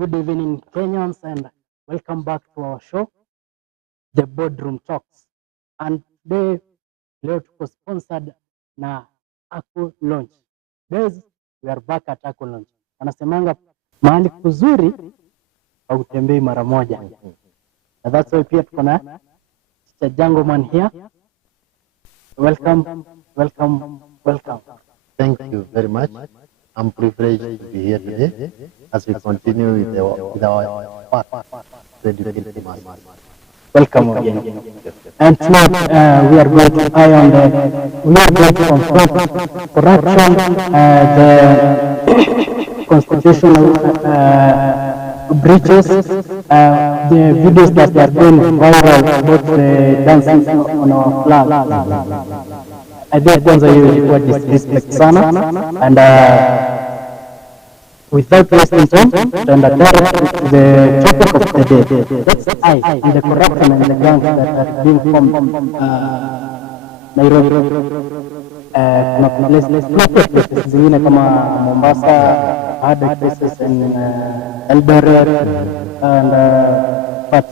Good evening, Kenyans, and welcome back to our show, The Boardroom Talks. And today, leo tuko sponsored na Aku Launch. Guys, we are back at Aku Launch. Anasemanga mahali kuzuri hautembei mara moja. And that's why pia tuko na Mr. Jango Man here. Welcome, welcome, welcome. Thank you very much. I'm privileged to be here today as we continue with our part to educate the masses. Welcome again. And tonight we are going to eye on we are going to confront corruption, the constitutional breaches, the videos that are going viral about the dancing on our flag. I think kwanza hiyo ilikuwa disrespect sana, and without wasting time, tutaenda direct to the topic of the day. That's I, and the corruption and the gangs that are being formed Nairobi. Kuna places zingine kama Mombasa, other places in Eldoret, and but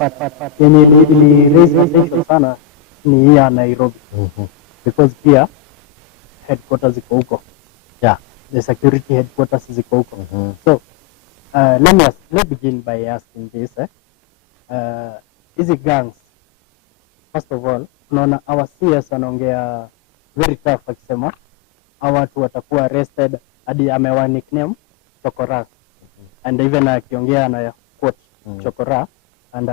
yenye ili raise attention sana ni hii ya Nairobi, because pia headquarters ziko huko. Yeah. The security headquarters ziko huko. So let's begin by asking this. Hizi gangs, first of all, tunaona our CS anaongea very tough akisema hawa watu watakuwa arrested, hadi amewa nickname Chokora, and even akiongea na quote Chokora, and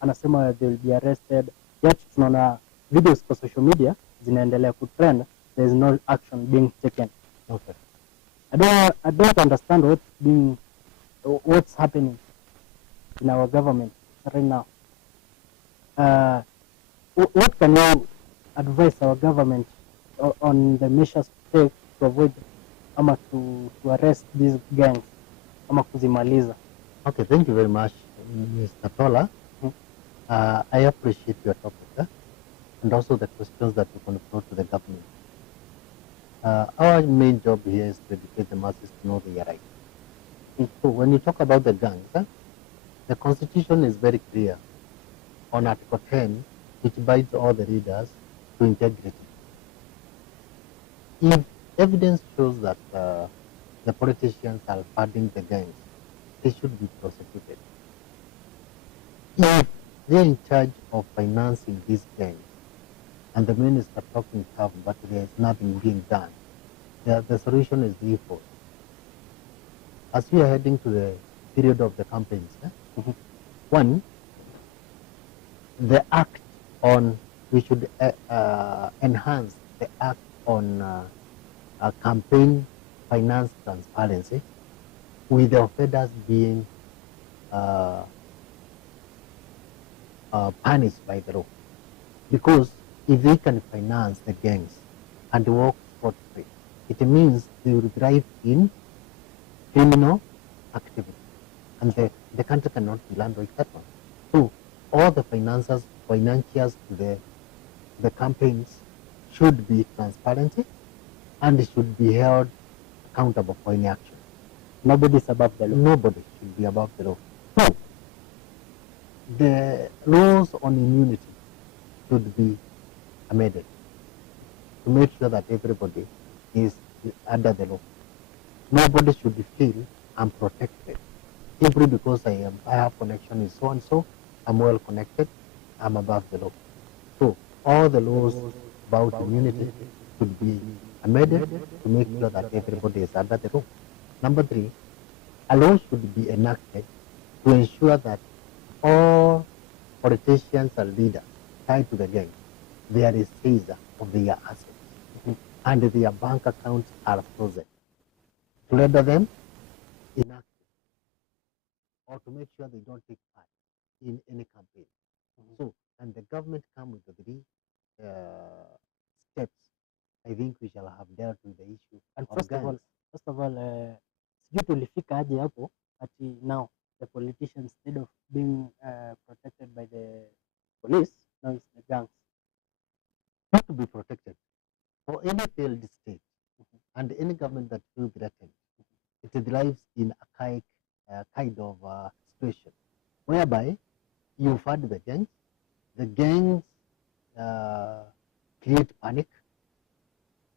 anasema they will be arrested. Yet tunaona videos kwa social media zinaendelea kutrend, there is no action being taken. Okay. I don't understand what's happening in our government right now. What can you advise our government on the measures to take to avoid ama to arrest these gangs ama kuzimaliza? Okay, thank you very much, Mr. Tola. I appreciate your topic and also the questions that you confront to the government. Our main job here is to educate the masses to know their rights. So when you talk about the gangs, the constitution is very clear on Article 10, which binds all the leaders to integrity. If evidence shows that the politicians are funding the gangs, they should be prosecuted. If they're in charge of financing these gangs, and the minister talking tough, but there is nothing being done, the solution is threefold. As we are heading to the period of the campaigns, one, the act on, we should enhance the act on campaign finance transparency, with the offenders being punished by the law. Because if they can finance the gangs and work scot-free, it means they will thrive in criminal activity, and the country cannot be run like that one. So all the financiers to the campaigns should be transparent and should be held accountable for any action. Nobody is above the law. Nobody should be above the law. So the laws on immunity should be amended to make sure that everybody is under the law. Nobody should feel unprotected simply because I have connection with so and so, I'm well connected, I'm above the law. So all the laws about immunity should be amended to make sure that everybody is under the law. Number three, a law should be enacted to ensure that all politicians and leaders tied to the gang, there is seizure of their assets and their bank accounts are frozen, to render them inactive or to make sure they don't take part in any campaign. So, and the government come with the three steps, I think we shall have dealt with the issue. And first of all, sijui tulifika aje hapo ati now the politicians, instead of being protected by the police, now it's the gangs. Not to be protected. For any failed state and any government that will threatened, it thrives in a kind of situation whereby you fight the gangs create panic,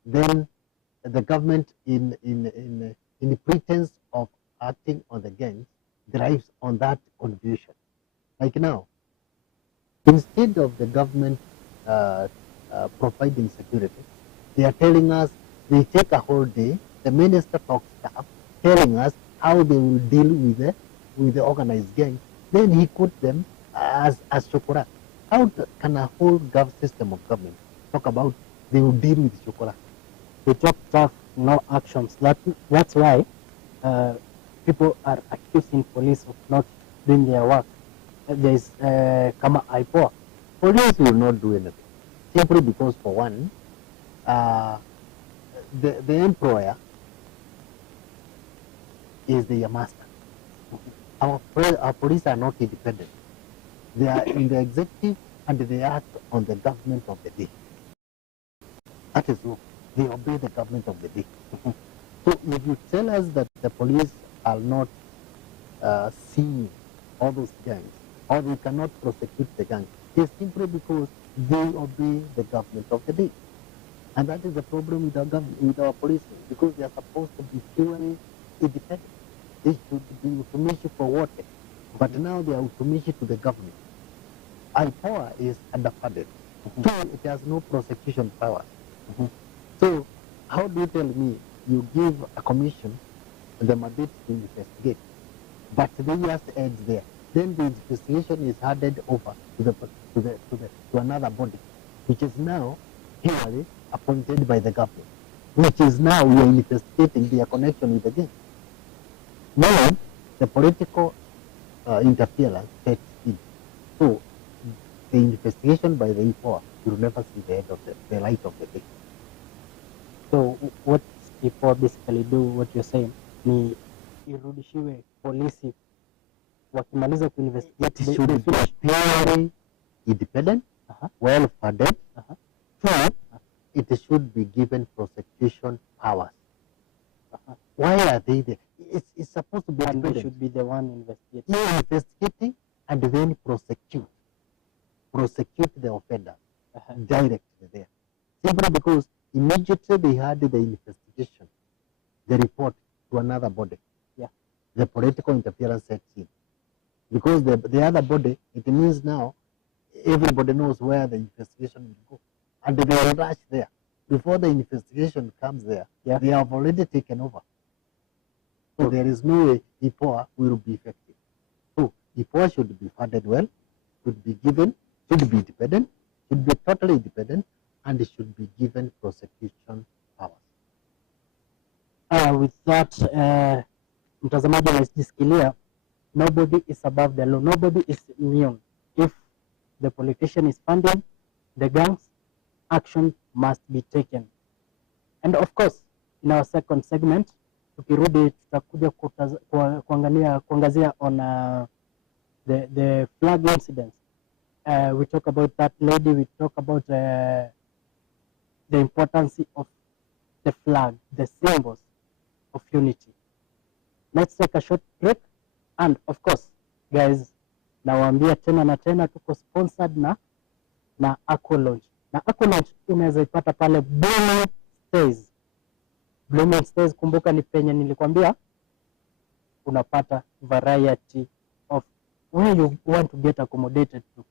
then the government in the pretense of acting on the gangs drives on that confusion. Like now, instead of the government providing security, they are telling us they take a whole day. The minister talks stuff, telling us how they will deal with the organized gang. Then he put them as Shokora. How can a whole system of government talk about they will deal with Shokora? They talk tough, no actions. That's why people are accusing police of not doing their work. There's kama IPOA. Police will not do anything simply because, for one, the employer is the master. Our police are not independent. They are in the executive and they act on the government of the day. That is all. They obey the government of the day. So if you tell us that the police are not seeing all those gangs, or they cannot prosecute the gangs, it's simply because they obey the government of the day. And that is the problem with our government, with our police, because they are supposed to be purely independent. They should be automation for water, but now they are automation to the government. IPOA is underfunded, so it has no prosecution powers. So how do you tell me you give a commission the mandate to investigate, but they just ends there? Then the investigation is handed over to another body, which is now purely appointed by the government, which is now we are investigating their connection with the gang. Now the political interference sets in. So the investigation by the IPOA will never see the light of the day. So what IPOA basically do, what you're saying, ni irudishiwe polisi wakimaliza kuinvestigate. It should be purely independent, well funded. So it should be given prosecution powers. Why are they there? It's supposed to be And independent. they should be the one investigating. You investigating and then prosecute the offender directly there. Simply because immediately they had the investigation, the report to another body. Yeah. The political interference sets in. Because the other body, it means now everybody knows where the investigation will go. And they will rush there. Before the investigation comes there, they have already taken over. So there is no way IPOA will be effective. So IPOA should be funded well, should be independent, should be totally independent, and it should be given prosecution powers. With that, mtazamaji anajisikilia, nobody is above the law, nobody is immune. If the politician is funding the gangs, action must be taken. And of course, in our second segment, tukirudi tutakuja kuangazia on the flag incidents. We talk about that lady, we talk about the importance of the flag, the symbols of unity. Let's take a short break, and of course guys, nawaambia tena na tena, tuko sponsored na Aqua Lounge. Na Aqua Lounge unaweza ipata pale Blooming Stays. Blooming Stays, kumbuka ni penye nilikwambia unapata variety of where you want to get accommodated to.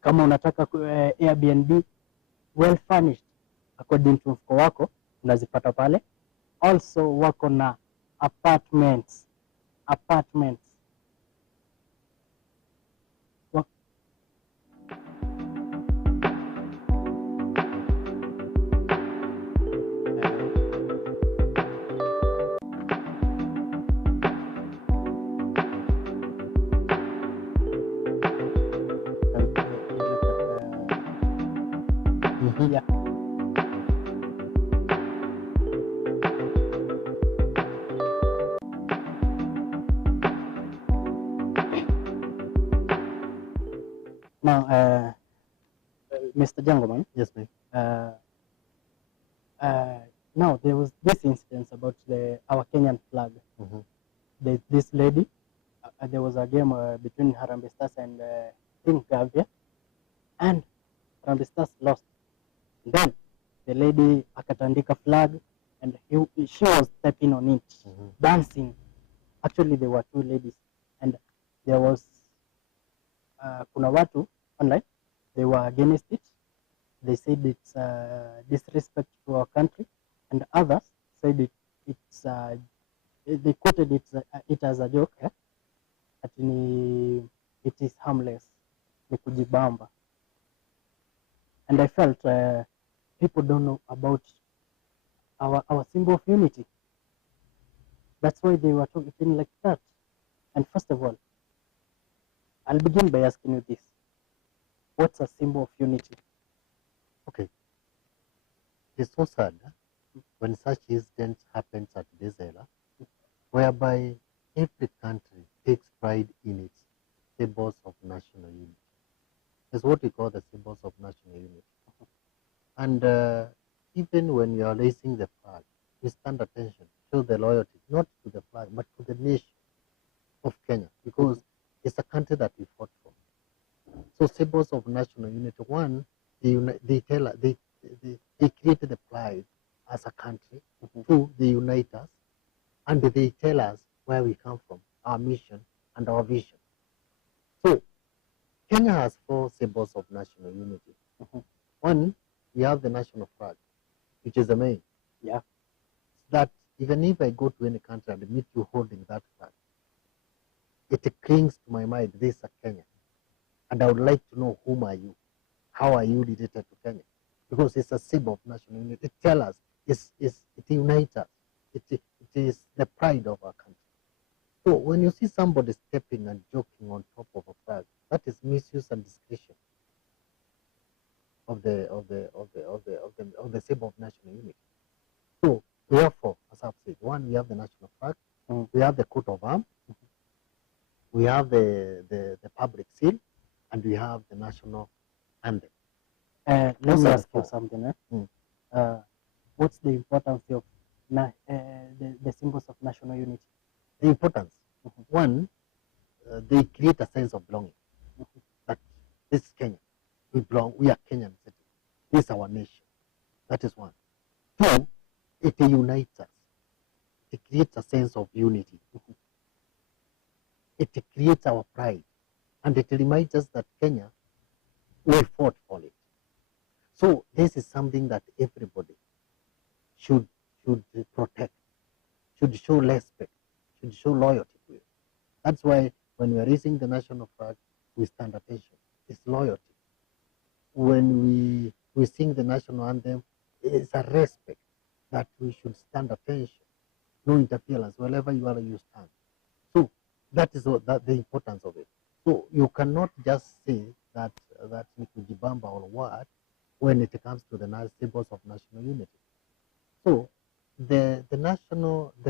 Kama unataka Airbnb well furnished according to mfuko wako, unazipata pale. Also wako na apartments. Yeah. Now, Mr. Jangoman. Yes, ma'am. Now there was this incident about our Kenyan flag. This lady there was a game between Harambee Stars and Team Gambia, and Harambee Stars lost. Then the lady akatandika flag, and she was stepping on it, dancing. Actually, there were two ladies, and there was kuna watu online, they were against it. They said it's disrespect to our country, and others said it's they quoted it as a joke, it is harmless, ni kujibamba. And I felt people don't know about our symbol of unity. That's why they were talking like that. And first of all, I'll begin by asking you this: what's a symbol of unity? Okay. It's so sad when such incidents happens at this era, whereby every country takes pride in its symbols of national unity. It's what we call the symbols of national unity. And even when you are raising the flag, we stand attention, show the loyalty, not to the flag, but to the nation of Kenya, because it's a country that we fought for. So symbols of national unity, one, they created the pride as a country. Two, they unite us, and they tell us where we come from, our mission and our vision. So Kenya has four symbols of national unity. One, we have the national flag, which is the main. Yeah. That even if I go to any country and meet you holding that flag, it clings to my mind, this is Kenya. And I would like to know, whom are you? How are you related to Kenya? Because it's a symbol of national unity. It tells us, it unites us. It is the pride of our country. So when you see somebody stepping and joking on top of a flag, that is misuse and discretion of the symbol of national unity. So therefore, as I've said, one, we have the national flag, we have the coat of arms, we have the public seal, and we have the national anthem. Let me ask you something. What's the importance of the symbols of national unity? The importance, one, they create a sense of belonging. That this is Kenya, we belong, we are Kenyan citizens. This is our nation. That is one. Two, it unites us. It creates a sense of unity. It creates our pride, and it reminds us that Kenya, we fought for it. So this is something that everybody should protect, should show respect, should show loyalty to it. That's why when we are raising the national flag, we stand attention. It's loyalty. When we sing the national anthem, it's a respect that we should stand attention. No interference. Wherever you are, you stand. So that is the importance of it. So you cannot just say that ni kujibamba or what when it comes to the symbols of national unity. So the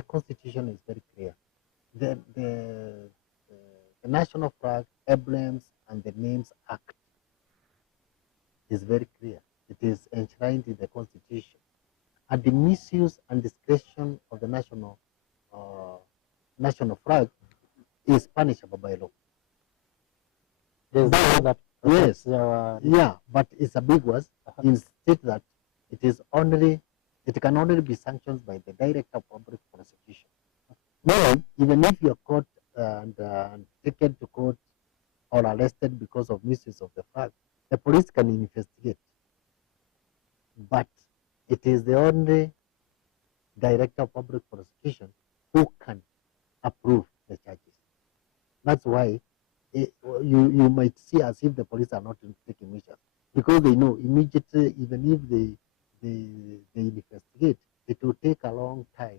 constitution is very clear. The national flag, emblems, and the names act is very clear. It is enshrined in the constitution, and the misuse and discretion of the national flag is punishable by law. Yes, yeah, but it's a big one. Instead that it can only be sanctioned by the Director of Public Prosecution. Now, even if you're caught and taken to court or arrested because of misuse of the flag, the police can investigate. But it is the only Director of Public Prosecution who can approve the charges. That's why you might see as if the police are not taking measures, because they know immediately, even if they investigate, it will take a long time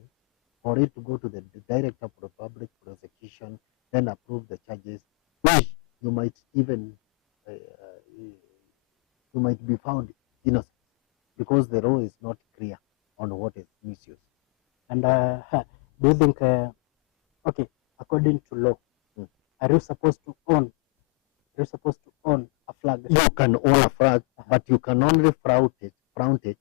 for it to go to the Director of Public Prosecution, then approve the charges, which you might even you might be found innocent, because the law is not clear on what is misuse. And do you think, okay, according to law, are you supposed to own a flag? You can own a flag, but you can only flaunt it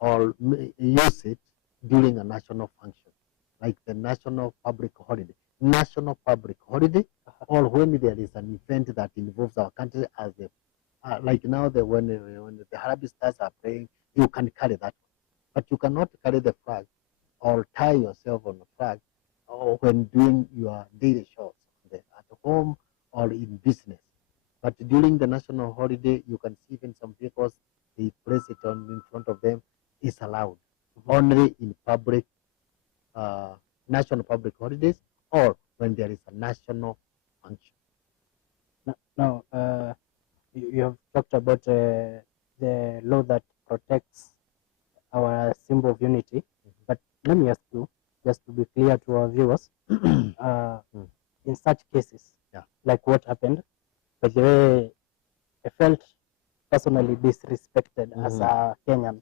or use it during a national function, like the national public holiday. national public holiday, or when there is an event that involves our country as the like now when the Harambee Stars are playing, you can carry that, but you cannot carry the flag or tie yourself on the flag or when doing your daily chores at home or in business. But during the national holiday, you can see even some vehicles, they place it on in front of them, is allowed only in public, national public holidays or when there is a national function. Now, you have talked about the law that protects our symbol of unity, but let me ask you, just to be clear to our viewers, in such cases, like what happened, by the way, I felt personally disrespected as a Kenyan.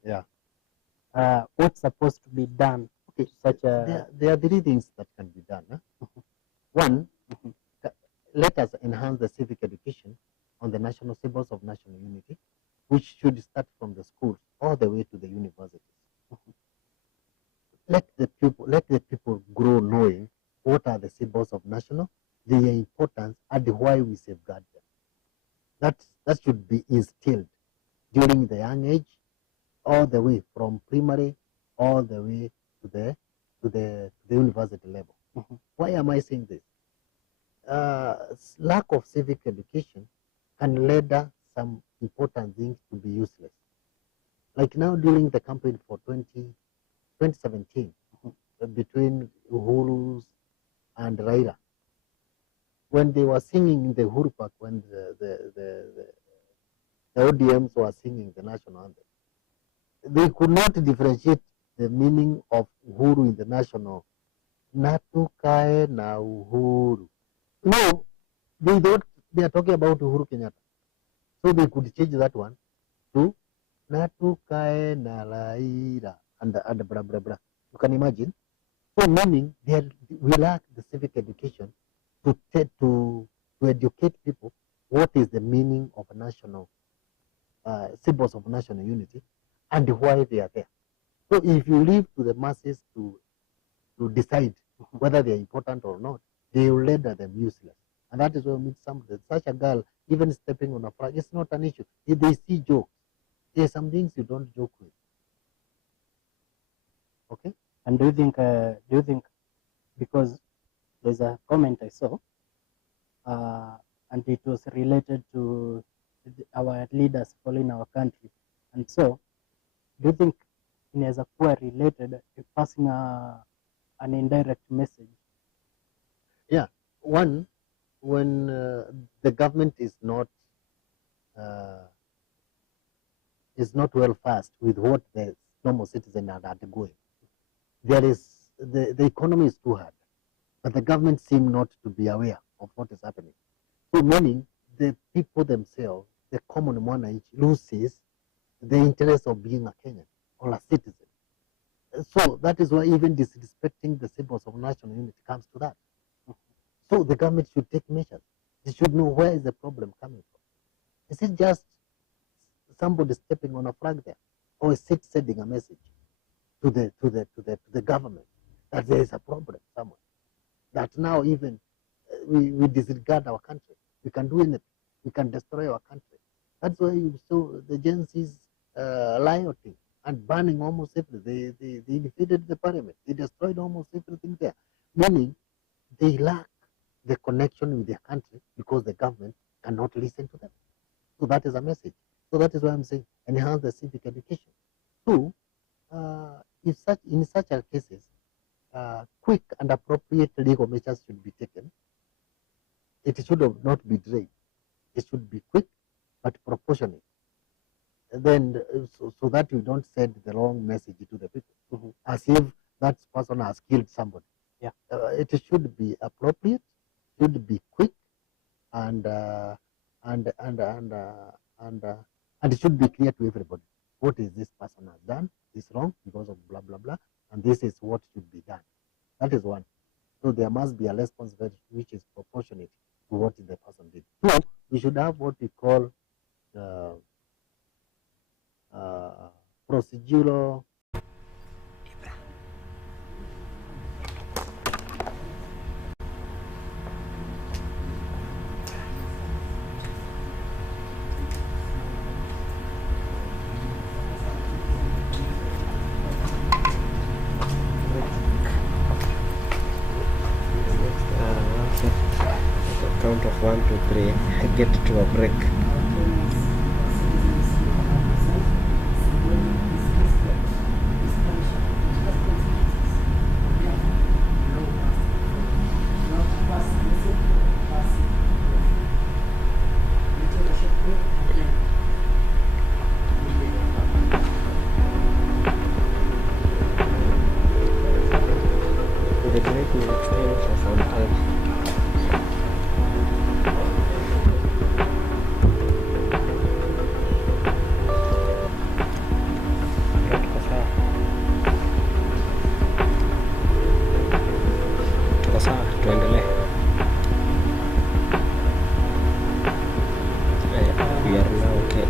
What's supposed to be done? Okay, such a there are three things that can be done. One, let us enhance the civic education on the national symbols of national unity, which should start from the schools all the way to the universities. Let the people grow knowing what are the symbols of national, their importance, and why we safeguard them. That should be instilled during the young age, all the way from primary, all the way to the university level. Why am I saying this? Lack of civic education can lead some important things to be useless. Like now during the campaign for 2017, between Uhuru and Raila, when they were singing in the Uhuru Park, when the ODMs were singing the national anthem, they could not differentiate the meaning of Uhuru in the national. Natukae na Uhuru. No, they thought they are talking about Uhuru Kenyatta. So they could change that one to Natukae na Raila and blah blah blah. You can imagine. So meaning we lack the civic education to educate people what is the meaning of a national symbols of national unity and why they are there. So if you leave to the masses to decide whether they are important or not, they will render them useless. And that is what means such a girl, even stepping on a flag, it's not an issue. If they see jokes, there are some things you don't joke with. Okay? And do you think because there's a comment I saw, and it was related to our leaders following our country, and so do you think inaweza kuwa related passing an indirect message? Yeah, one, when the government is not well versed with what the normal citizens are undergoing, there is the economy is too hard, but the government seem not to be aware of what is happening. So meaning the people themselves, the common mwananchi, loses the interest of being a Kenyan or a citizen. So that is why even disrespecting the symbols of national unity comes to that. So the government should take measures. They should know where is the problem coming from. Is it just somebody stepping on a flag there, or is it sending a message to the government that there is a problem somewhere? That now even we disregard our country. We can do anything. We can destroy our country. That's why you saw the Gen Z's rioting and burning almost everything. They defeated the parliament. They destroyed almost everything there. Meaning they lack the connection with their country because the government cannot listen to them. So that is a message. So that is why I'm saying enhance the civic education. Two, in such cases, quick and appropriate legal measures should be taken. It should not be delayed. It should be quick but proportionate. And then so that you don't send the wrong message to the people, as if that person has killed somebody. Yeah, it should be appropriate, should be quick, and it should be clear to everybody what is this person has done is wrong because of blah blah blah, and this is what should be done. That is one. So there must be a response which is proportionate to what the person did. Two, we should have what we call procedural count of 1, 2, 3, get to a break. The break will extend for some time. Tuko sawa? Tuko sawa, tuendelee. We are now okay.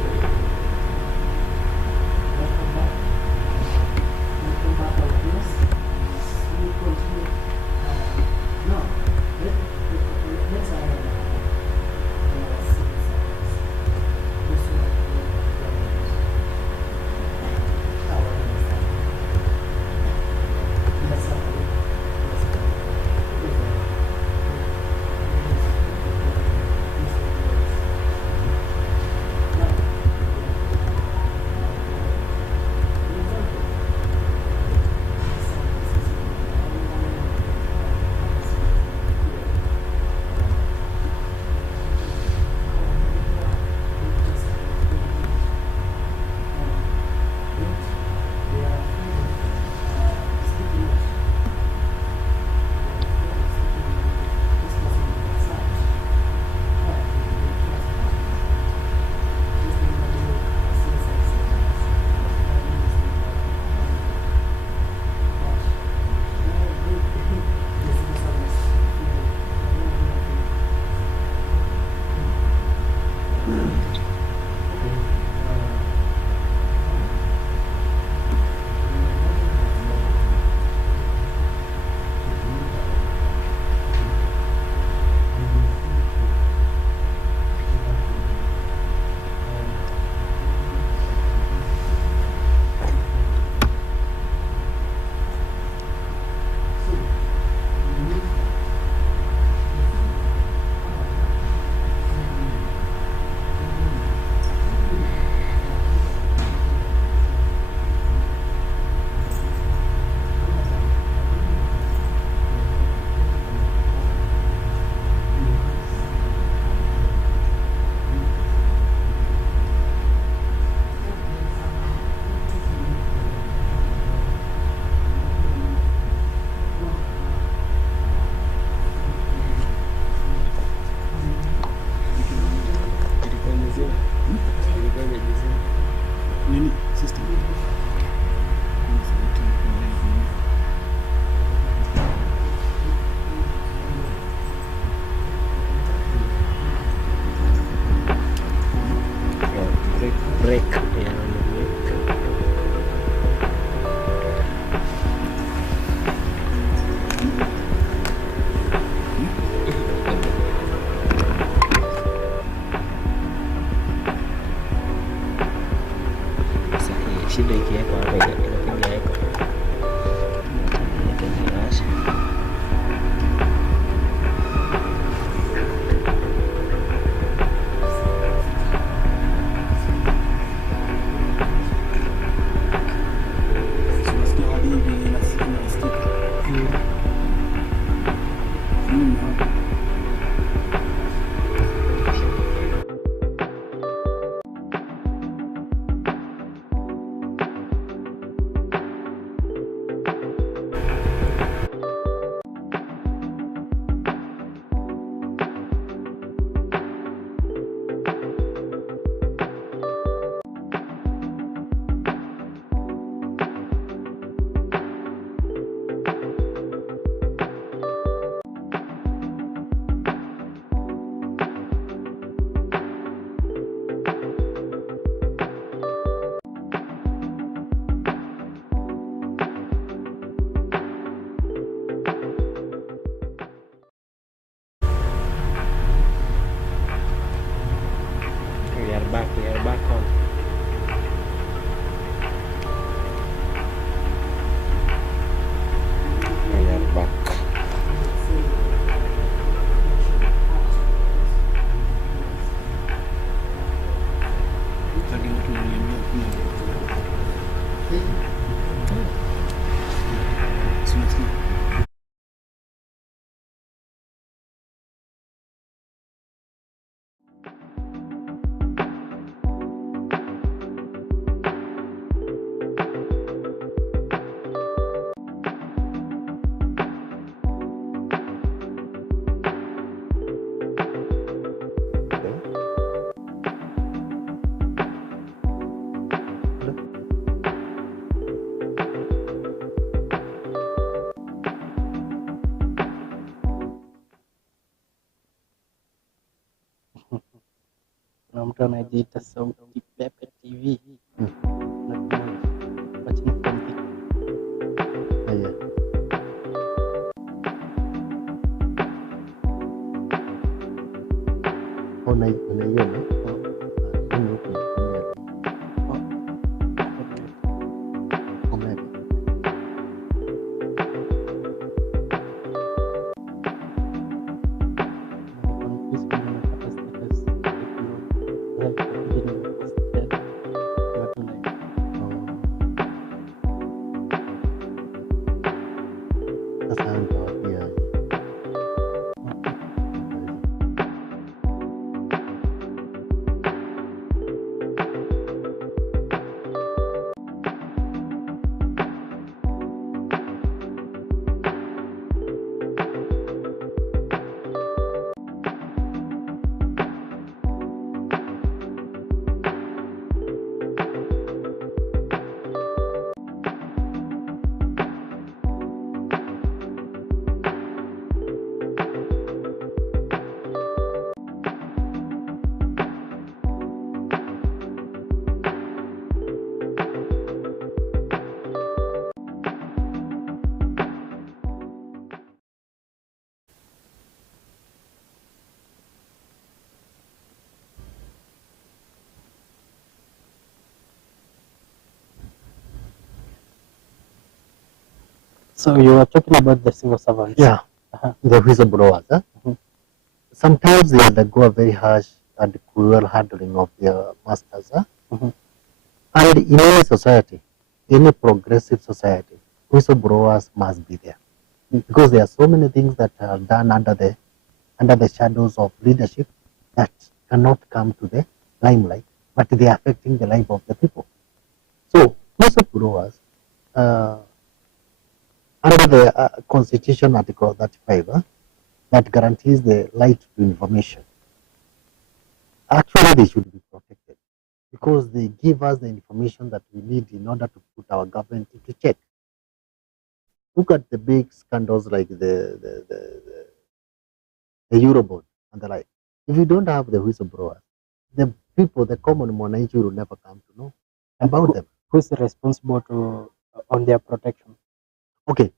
kuna mtu anajiita Sauti Pepe TV. Mm. Watching from the Yeah. Unaiona? Mimi huko comedy. Sasa hayo nitawaambia. So you were talking about the civil servants. Yeah, Uh-huh. the whistleblowers. Mhm. Sometimes they undergo a very harsh and cruel handling of their masters. Mhm. And in any society, any progressive society, whistleblowers must be there. Because there are so many things that are done under the shadows of leadership that cannot come to the limelight, but they are affecting the life of the people. So whistleblowers, under the Constitution Article 35, that guarantees the right to information, actually they should be protected because they give us the information that we need in order to put our government into check. Look at the big scandals like the Eurobond and the like. If you don't have the whistleblowers, the people, the common mwananchi will never come to know about them. Who's responsible to on their protection? Okay,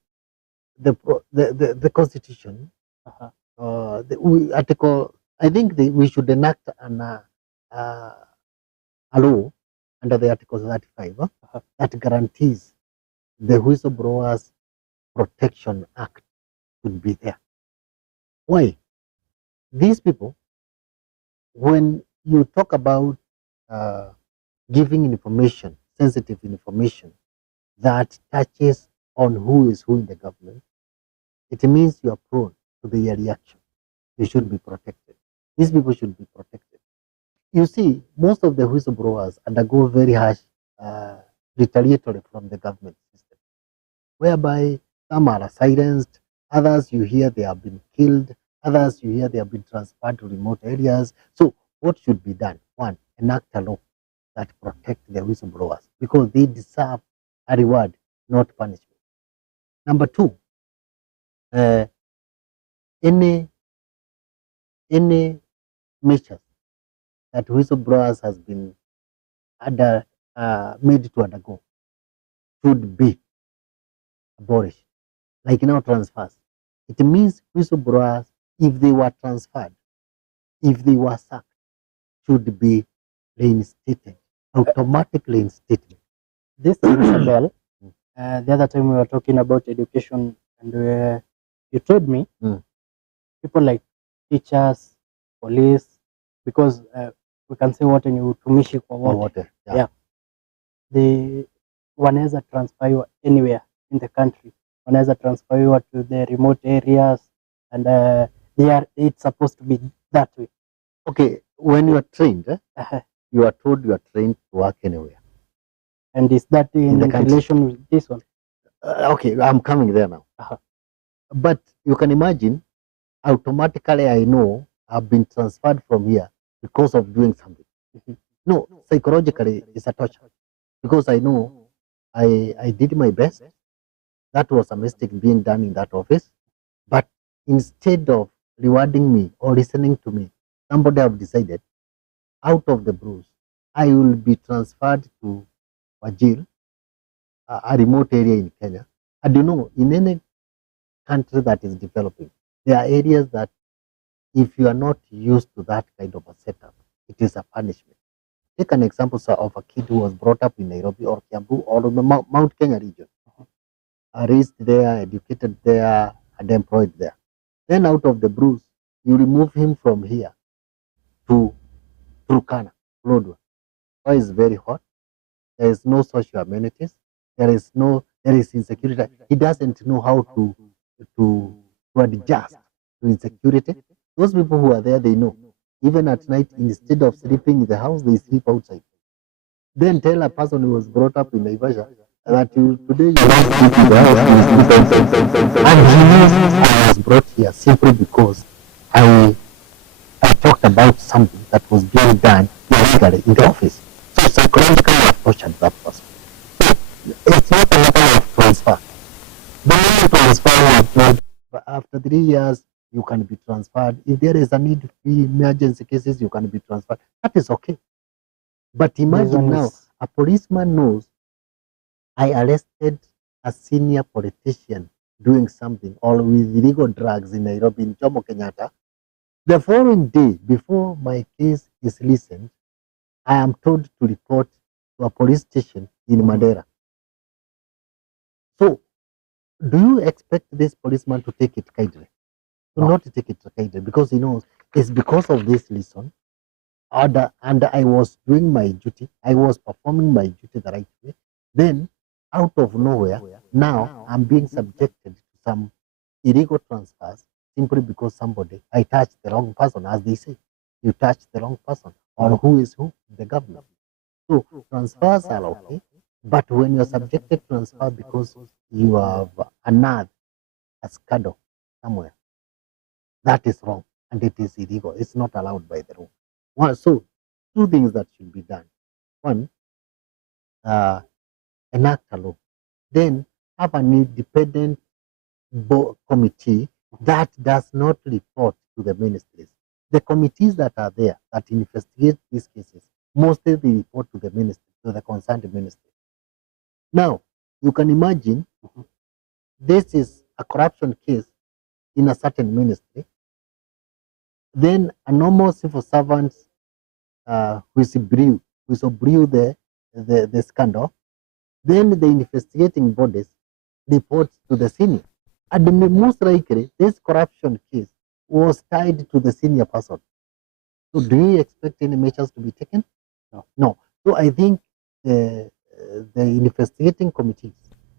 the Constitution, Uh-huh. article, I think we should enact a law under the Article 35 that guarantees the Whistleblowers Protection Act should be there. Why? These people, when you talk about giving information, sensitive information that touches on who is who in the government, it means you are prone to the reaction. You should be protected. These people should be protected. You see, most of the whistleblowers undergo very harsh retaliatory from the government system, whereby some are silenced, others you hear they have been killed, others you hear they have been transferred to remote areas. So what should be done? One, enact a law that protect the whistleblowers because they deserve a reward, not punishment. Number two, any measures that whistleblowers has been made to undergo should be abolished. Like now transfers. It means whistleblowers, if they were transferred, if they were sacked, should be reinstated, automatically reinstated. This rings a bell. The other time we were talking about education, and you told me people like teachers, police, because we can say wote ni utumishi kwa wote. Water. Yeah. They wanaweza transfer anywhere in the country, wanaweza transfer to the remote areas, and it's supposed to be that way. Okay, when you are trained, you are told you are trained to work anywhere. And is that in the country. relation with this one? Okay, I'm coming there now. But you can imagine, automatically I know I've been transferred from here because of doing something. No, psychologically it's a torture because I know I did my best. That was a mistake being done in that office. But instead of rewarding me or listening to me, somebody have decided out of the bruise, I will be transferred to Wajir, a remote area in Kenya. And you know, in any country that is developing, there are areas that if you are not used to that kind of a setup, it is a punishment. Take an example, sir, of a kid who was brought up in Nairobi or Kiambu or the Mount Kenya region, raised there, educated there, and employed there. Then out of the bruise, you remove him from here to Turkana, Lodwar. Why is very hot? There is no social amenities. There is insecurity. He doesn't know how to adjust to insecurity. Those people who are there, they know. Even at night, instead of sleeping in the house, they sleep outside. Then tell a person who was brought up in Naivasha that today you don't sleep in the house, you sleep outside. And he knows I was brought here simply because I talked about something that was being done illegally in the office. So psychologically I've tortured that person. So it's not a matter of transfer. The moment transfer was not, but after 3 years, you can be transferred. If there is a need for emergency cases, you can be transferred. That is okay. But imagine now, a policeman knows I arrested a senior politician doing something or with illegal drugs in Nairobi, in Jomo Kenyatta. The following day, before my case is listened, I am told to report to a police station in Madeira. So, do you expect this policeman to take it kindly? To not take it kindly because he knows it's because of this lesson. And I was doing my duty. I was performing my duty the right way. Then, out of nowhere, now I'm being subjected to some illegal transfers simply because I touched the wrong person, as they say. You touched the wrong person, or who is who? The government. So transfers are okay, but when you're subjected to transfer because you have unearthed a scandal somewhere, that is wrong and it is illegal. It's not allowed by the law. So two things that should be done. One, enact a law. Then have an independent committee that does not report to the ministries. The committees that are there that investigate these cases, mostly they report to the ministry, to the concerned ministry. Now, you can imagine this is a corruption case in a certain ministry. Then a normal civil servant whistleblow the scandal. Then the investigating bodies report to the senior. And most likely, this corruption case was tied to the senior person. So do you expect any measures to be taken? No. So I think the investigating committees,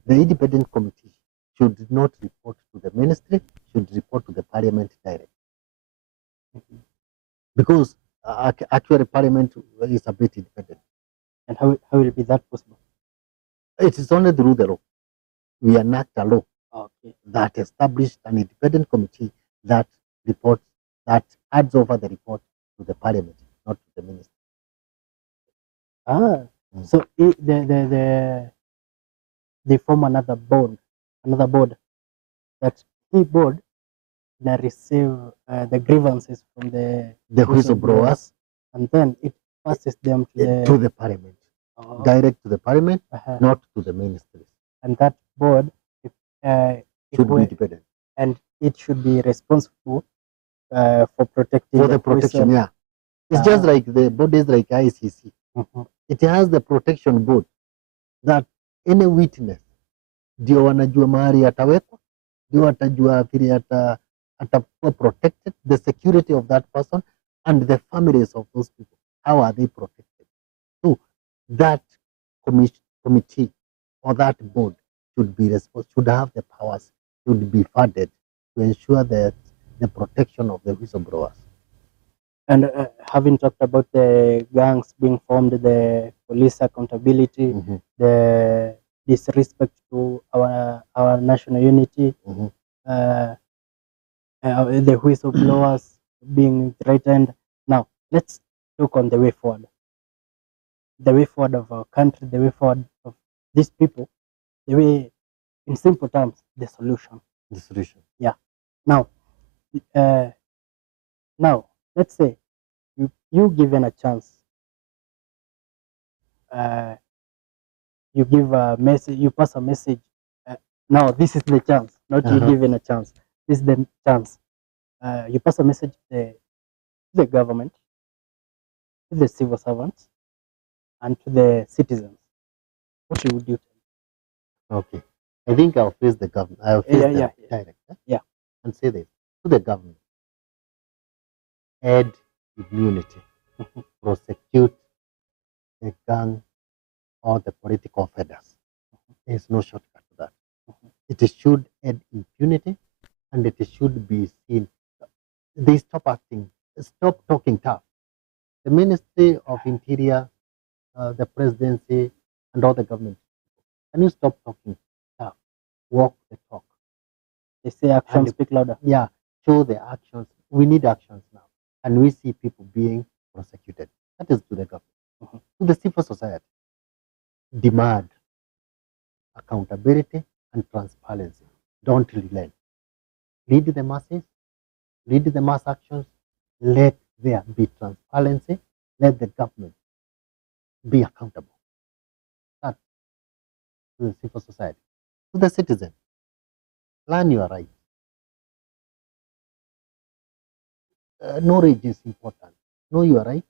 the independent committee, should not report to the ministry, should report to the parliament directly. Because actually parliament is a bit independent. And how will be that possible? It is only through the law. We enact a law that established an independent committee that reports, that adds over the report to the parliament, not to the ministry. So they form another board that the board now receive the grievances from the whistleblowers, and then it passes them to the parliament, direct to the parliament, not to the ministries. And that board should be independent, and it should be responsible for protecting the protection. Yeah, it's just like the bodies like ICC. It has the protection board that any witness ndio wanajua mahali atawekwa, ndio watajua vile atakuwa protected, the security of that person and the families of those people, how are they protected. So that committee or that board should have the powers, should be funded to ensure that the protection of the whistleblowers. And having talked about the gangs being formed, the police accountability, the disrespect to our national unity, the whistleblowers being threatened. Now, let's look on the way forward. The way forward of our country, the way forward of these people, the way, in simple terms, the solution. The solution. Yeah. Now, let's say you given a chance you give a message, you pass a message. Now this is the chance, not you Uh-huh. given a chance. This is the chance. You pass a message to the government, to the civil servants, and to the citizens. What would you Okay. I think I'll face the government. I'll face Yeah, them yeah, yeah. direct, Yeah. and say this to the government: add immunity, prosecute the gang or the political offenders. There's no shortcut to that. It should add impunity, and it should be seen. They stop talking tough. The Ministry of Interior, the presidency, and all the government. Can you stop talking tough? Walk the talk. They say actions And- speak louder. Yeah, show the actions. We need actions now. And we see people being prosecuted. That is to the government. Mhm. To the civil society, demand accountability and transparency. Don't relent. Lead the masses, lead the mass actions. Let there be transparency. Let the government be accountable. That to the civil society. To the citizen, learn your rights. Knowledge is important. Know your rights.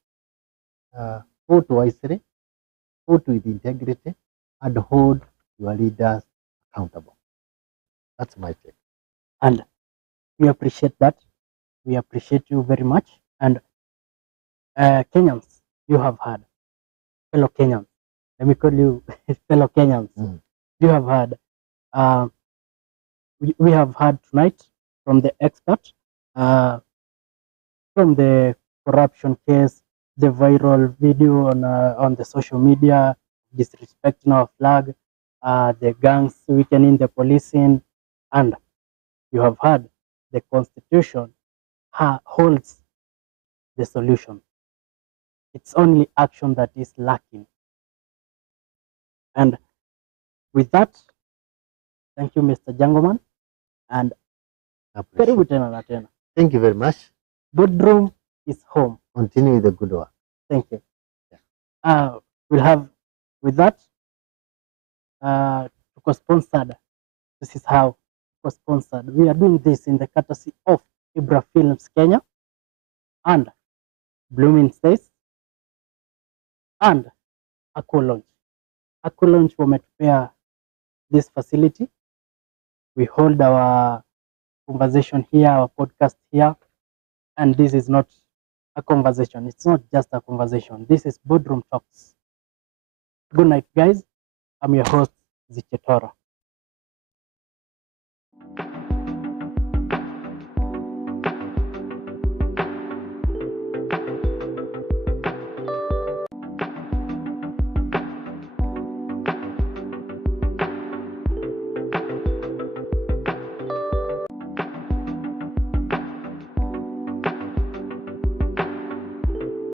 Vote wisely. Vote with integrity, and hold your leaders accountable. That's my take. And we appreciate that. We appreciate you very much. And Kenyans, you have heard, fellow Kenyans, let me call you fellow Kenyans, Mm. you have heard, uh, we have heard tonight from the expert, from the corruption case, the viral video on the social media, disrespecting our flag, the gangs weakening the policing, and you have heard the constitution holds the solution. It's only action that is lacking. And with that, thank you, Mr. Jangoman, and karibu Appreciate. tena na tena. Thank you very much. Boardroom is home. Continue with the good work. Thank you. We'll have, with that, sponsored. This is how sponsored. We are doing this in the courtesy of Ibra Films Kenya and Blooming Stays and Aqua Launch. Aqua Launch wametupea this facility. We hold our conversation here, our podcast here, and this is not a conversation. It's not just a conversation. This is Boardroom Talks. Good night, guys. I'm your host, Zichetora.